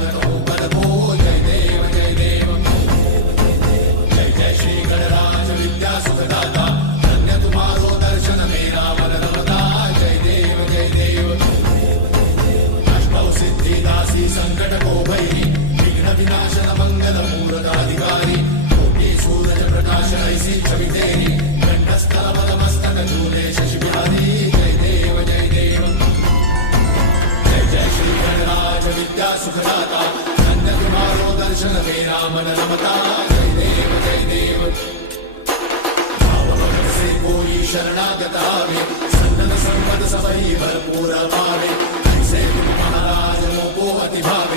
शरणागत हो बलभो जय देव जय देव जय जय श्री गणराज विद्या सुखदाता धन्य तुम्हारो दर्शन मेरा मन रमता जय देव जय देव अष्टौ सिद्धि दासी संकट को भैरी विघ्न विनाशन मंगल मूर्त अधिकारी कोटि सूरज प्रकाश ऐसी छवि तेरी कंठस्थल पदमस्तक झूले शशि बिहारी जय देव जय देव जय जय श्री गणराज विद्या सुखदाता धन्य तुम्हारो दर्शन मेरा मन रमता जय देव जय देव भाव से कोई शरणागत आवे सन्नत संपद सबही भरपूर पावे ऐसे तुम महाराज मोको अति भाग